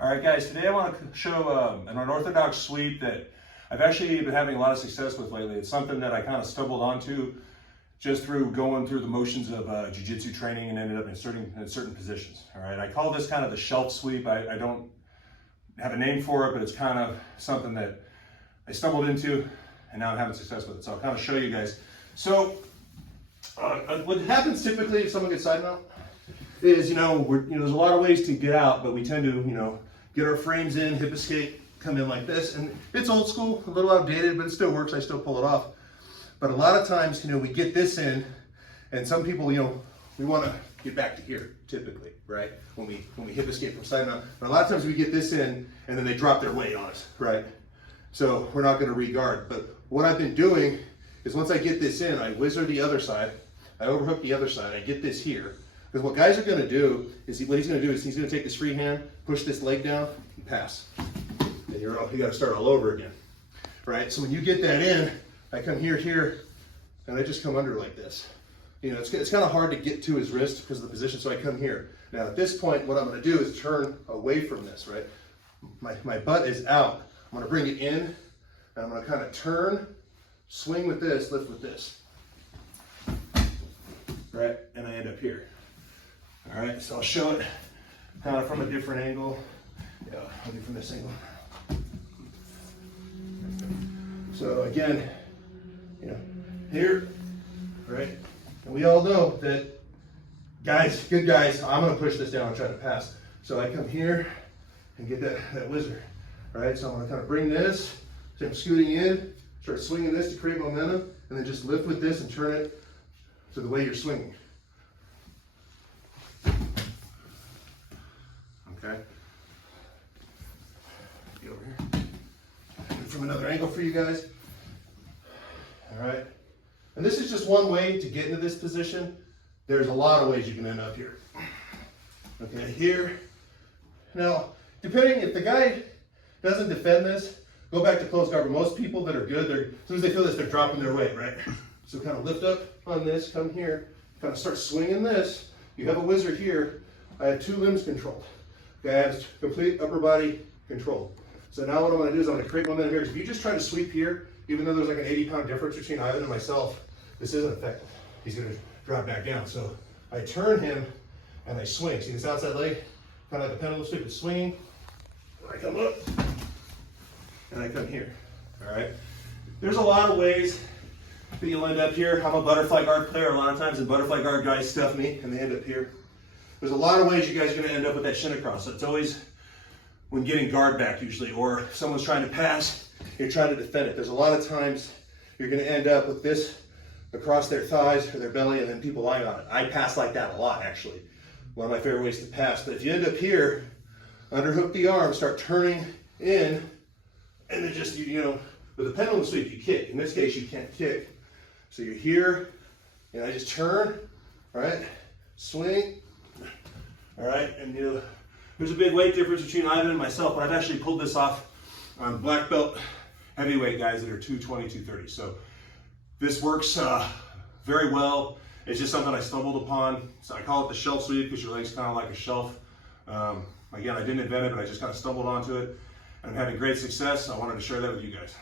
All right, guys, today I want to show an unorthodox sweep that I've actually been having a lot of success with lately. It's something that I kind of stumbled onto just through going through the motions of jiu-jitsu training and ended up inserting in certain positions. All right, I call this kind of the shelf sweep. I don't have a name for it, but it's kind of something that I stumbled into and now I'm having success with it. So I'll kind of show you guys. So what happens typically if someone gets side mount is, there's a lot of ways to get out, but we tend to, get our frames in, hip escape, come in like this. And it's old school, a little outdated, but it still works. I still pull it off. But a lot of times, we get this in, and some people, we want to get back to here, typically, right? When we hip escape from side mount. But a lot of times we get this in, and then they drop their weight on us, right? So we're not going to reguard. But what I've been doing is once I get this in, I whizzer the other side, I overhook the other side, I get this here. Because what guys are going to do is, he's going to take this free hand, push this leg down, and pass. And you got to start all over again, right? So when you get that in, I come here, and I just come under like this. It's kind of hard to get to his wrist because of the position, so I come here. Now at this point, what I'm going to do is turn away from this, right? My butt is out. I'm going to bring it in, and I'm going to kind of turn, swing with this, lift with this, right? And I end up here. All right, so I'll show it kind of from a different angle. Yeah, I'll do from this angle. So again, here, right? And we all know that good guys, I'm gonna push this down and try to pass. So I come here and get that whizzer, right? So I'm gonna kind of bring this, so I'm scooting in, start swinging this to create momentum, and then just lift with this and turn it to the way you're swinging. Okay. Get over here. From another angle for you guys. All right. And this is just one way to get into this position. There's a lot of ways you can end up here. Okay, here. Now, depending if the guy doesn't defend this, go back to close guard. But most people that are good, as soon as they feel this, they're dropping their weight, right? So kind of lift up on this, come here, kind of start swinging this. You have a whizzer here. I have two limbs controlled. Okay, I have complete upper body control. So now what I'm going to do is I'm going to create momentum here. If you just try to sweep here, even though there's like an 80-pound difference between Ivan and myself, this isn't effective. He's going to drop back down. So I turn him and I swing. See this outside leg? Kind of like a pendulum sweep. It's swinging. I come up and I come here. All right. There's a lot of ways that you'll end up here. I'm a butterfly guard player. A lot of times the butterfly guard guys stuff me and they end up here. There's a lot of ways you guys are going to end up with that shin across. So it's always when getting guard back usually, or if someone's trying to pass, you're trying to defend it. There's a lot of times you're going to end up with this across their thighs or their belly and then people lying on it. I pass like that a lot actually. One of my favorite ways to pass. But if you end up here, underhook the arm, start turning in, and then just, with a pendulum sweep, you kick. In this case, you can't kick. So you're here, and I just turn, right? Swing. All right, and there's a big weight difference between Ivan and myself, but I've actually pulled this off on black belt heavyweight guys that are 220, 230. So this works very well. It's just something I stumbled upon. So I call it the shelf sweep because your leg's kind of like a shelf. Again, I didn't invent it, but I just kind of stumbled onto it. And I'm having great success. I wanted to share that with you guys.